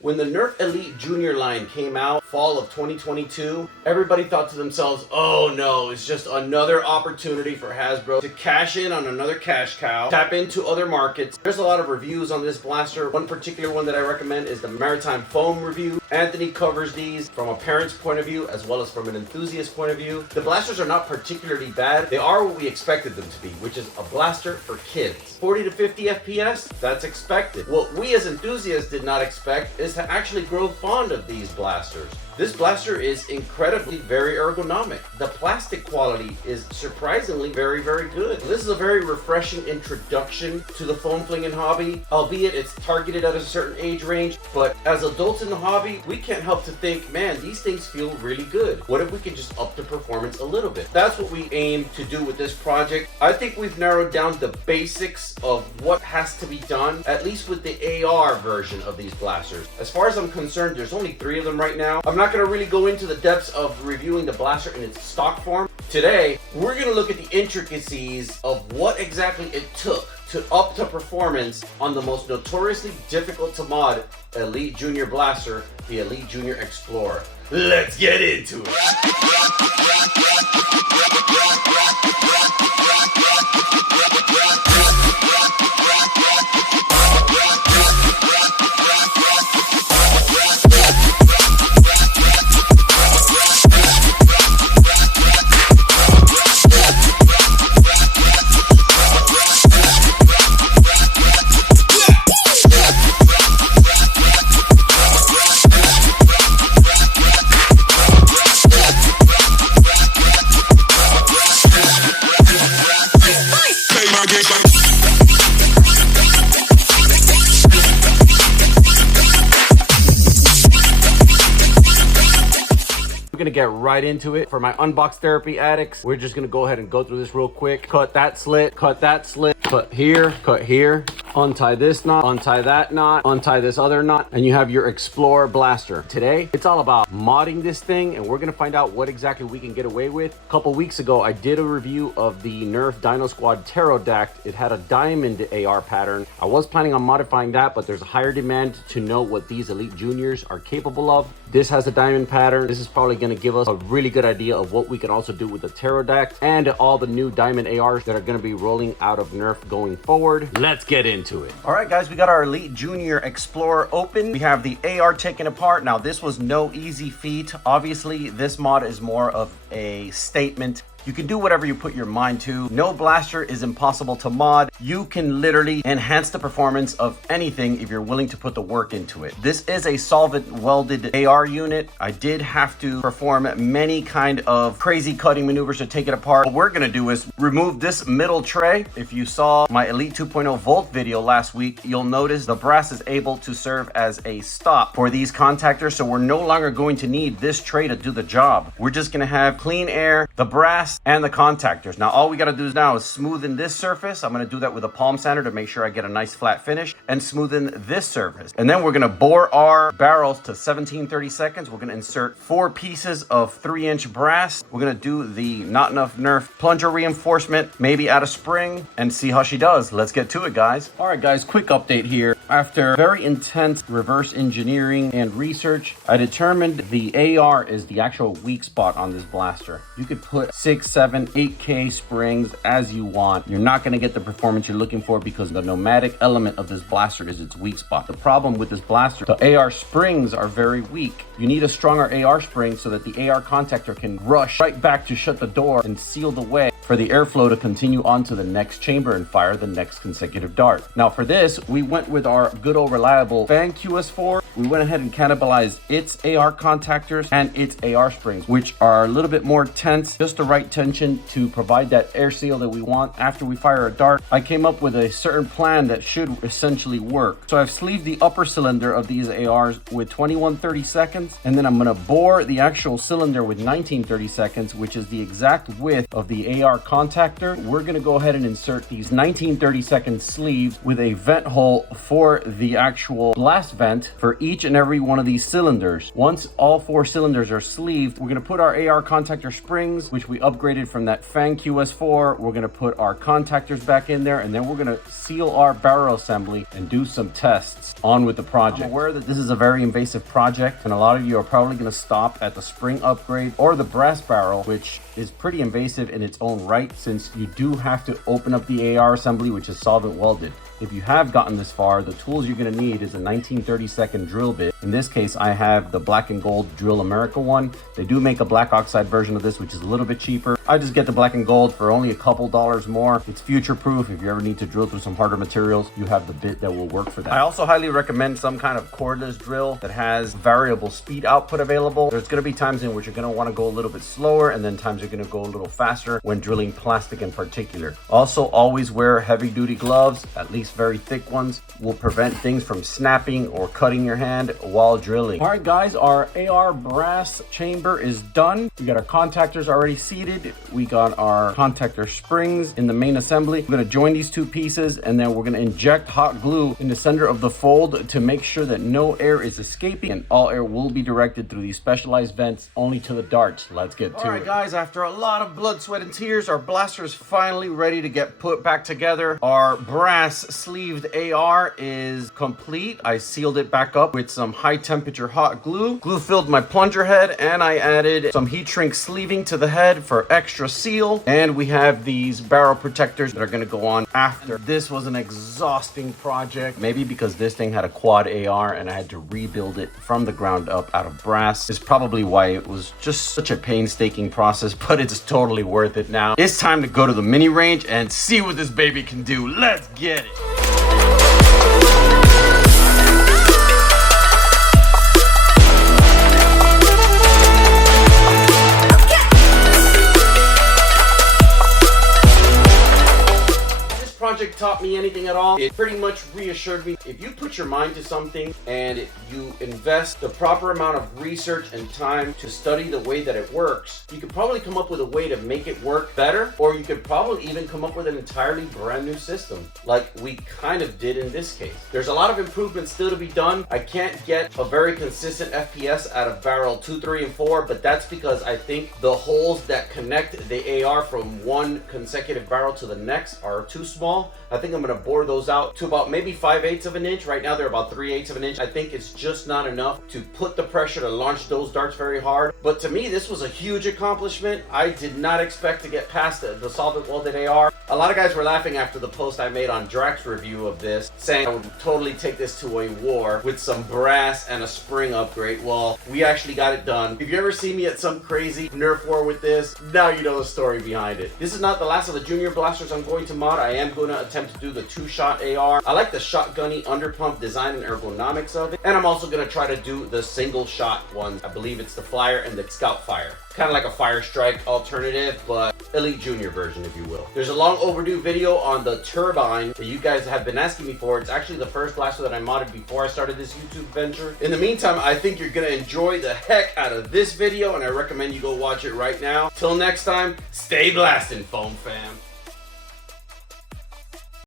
When the Nerf Elite Junior line came out, fall of 2022, everybody thought to themselves, oh no, it's just another opportunity for Hasbro to cash in on another cash cow, tap into other markets. There's a lot of reviews on this blaster. One particular one that I recommend is the Maritime Foam review. Anthony covers these from a parent's point of view as well as from an enthusiast point of view. The blasters are not particularly bad. They are what we expected them to be, which is a blaster for kids. 40 to 50 FPS, that's expected. What we as enthusiasts did not expect is to actually grow fond of these blasters. This blaster is incredibly very ergonomic. The plastic quality is surprisingly very, very good. This is a very refreshing introduction to the foam flinging hobby, albeit it's targeted at a certain age range, but as adults in the hobby, we can't help to think, man, these things feel really good. What if we could just up the performance a little bit? That's what we aim to do with this project. I think we've narrowed down the basics of what has to be done, at least with the AR version of these blasters. As far as I'm concerned, there's only 3 of them right now. I'm not going to really go into the depths of reviewing the blaster in its stock form. Today, we're going to look at the intricacies of what exactly it took to up the performance on the most notoriously difficult to mod Elite Junior blaster, the Elite Junior Explorer. Let's get into it. We're gonna get right into it. For my unbox therapy addicts, we're just gonna go ahead and go through this real quick. Cut that slit, cut here, untie this knot, untie that knot, untie this other knot, and you have your Explorer blaster. Today, it's all about modding this thing, and we're gonna find out what exactly we can get away with. A couple weeks ago, I did a review of the Nerf Dino Squad Pterodact. It had a diamond AR pattern. I was planning on modifying that, but there's a higher demand to know what these Elite Juniors are capable of. This has a diamond pattern. This is probably gonna give us a really good idea of what we can also do with the Pterodact and all the new diamond ARs that are gonna be rolling out of Nerf going forward. Let's get into it. All right, guys, we got our Elite Junior Explorer open. We have the AR taken apart. Now, this was no easy feat. Obviously, this mod is more of a statement. You can do whatever you put your mind to. No blaster is impossible to mod. You can literally enhance the performance of anything if you're willing to put the work into it. This is a solvent welded AR unit. I did have to perform many kind of crazy cutting maneuvers to take it apart. What we're gonna do is remove this middle tray. If you saw my Elite 2.0 Volt video last week, you'll notice the brass is able to serve as a stop for these contactors. So we're no longer going to need this tray to do the job. We're just gonna have clean air, the brass, and the contactors. Now all we got to do now is smoothen this surface. I'm going to do that with a palm sander to make sure I get a nice flat finish, and smoothen this surface. And then we're going to bore our barrels to 1730 seconds. We're going to insert 4 pieces of 3-inch brass. We're going to do the Not Enough Nerf plunger reinforcement, maybe add a spring, and see how she does. Let's get to it, guys. All right, guys, quick update here. After very intense reverse engineering and research, I determined the AR is the actual weak spot on this blaster. You could put 6, 7, 8K springs as you want. You're not going to get the performance you're looking for because the pneumatic element of this blaster is its weak spot. The problem with this blaster, the AR springs are very weak. You need a stronger AR spring so that the AR contactor can rush right back to shut the door and seal the way for the airflow to continue on to the next chamber and fire the next consecutive dart. Now for this, we went with our good old reliable Fan QS4. We went ahead and cannibalized its AR contactors and its AR springs, which are a little bit more tense, just the right tension to provide that air seal that we want after we fire a dart. I came up with a certain plan that should essentially work. So I've sleeved the upper cylinder of these ARs with 2130 seconds, and then I'm gonna bore the actual cylinder with 1930 seconds, which is the exact width of the AR AR contactor, we're gonna go ahead and insert these 19/32 sleeves with a vent hole for the actual blast vent for each and every one of these cylinders. Once all 4 cylinders are sleeved, we're gonna put our AR contactor springs, which we upgraded from that Fang QS4. We're gonna put our contactors back in there, and then we're gonna seal our barrel assembly and do some tests. On with the project. I'm aware that this is a very invasive project, and a lot of you are probably gonna stop at the spring upgrade or the brass barrel, which is pretty invasive in its own right, since you do have to open up the AR assembly, which is solvent welded. If you have gotten this far, the tools you're gonna need is a 19/32 drill bit. In this case, I have the Black and Gold Drill America one. They do make a black oxide version of this, which is a little bit cheaper. I just get the Black and Gold for only a couple dollars more. It's future proof. If you ever need to drill through some harder materials, you have the bit that will work for that. I also highly recommend some kind of cordless drill that has variable speed output available. There's gonna be times in which you're gonna wanna go a little bit slower, and then times you're gonna go a little faster when drilling plastic in particular. Also, always wear heavy duty gloves, at least very thick ones, will prevent things from snapping or cutting your hand while drilling. All right, guys, our AR brass chamber is done. We got our contactors already seated. We got our contactor springs in the main assembly. We're gonna join these 2 pieces, and then we're gonna inject hot glue in the center of the fold to make sure that no air is escaping, and all air will be directed through these specialized vents only to the darts. Let's get to it. All right, guys, after a lot of blood, sweat, and tears, our blaster is finally ready to get put back together. Our brass sleeved AR is complete. I sealed it back up with some high temperature hot glue. Glue filled my plunger head, and I added some heat shrink sleeving to the head for extra seal. And we have these barrel protectors that are gonna go on after. This was an exhausting project, maybe because this thing had a quad AR and I had to rebuild it from the ground up out of brass. Is probably why it was just such a painstaking process, but it's totally worth it now. It's time to go to the mini range and see what this baby can do. Let's get it. Project taught me anything at all, it pretty much reassured me if you put your mind to something and you invest the proper amount of research and time to study the way that it works, you could probably come up with a way to make it work better, or you could probably even come up with an entirely brand new system like we kind of did in this case. There's a lot of improvements still to be done. I can't get a very consistent FPS out of barrel 2, 3, and 4, but that's because I think the holes that connect the AR from one consecutive barrel to the next are too small. I think I'm gonna bore those out to about maybe 5/8 of an inch. Right now they're about 3/8 of an inch. I think it's just not enough to put the pressure to launch those darts very hard. But to me, this was a huge accomplishment. I did not expect to get past the solvent welded AR. A lot of guys were laughing after the post I made on Drac's review of this, saying I would totally take this to a war with some brass and a spring upgrade. Well, we actually got it done. If you ever see me at some crazy Nerf war with this, now you know the story behind it. This is not the last of the junior blasters I'm going to mod. I am going to attempt to do the 2-shot AR. I like the shotgunny underpump design and ergonomics of it. And I'm also going to try to do the single shot one. I believe it's the Flyer and the Scout Fire. Kind of like a Fire Strike alternative, but Elite Junior version, if you will. There's a long overdue video on the turbine that you guys have been asking me for. It's actually the first blaster that I modded before I started this YouTube venture. In the meantime, I think you're gonna enjoy the heck out of this video, and I recommend you go watch it right now. Till next time, stay blasting, foam fam.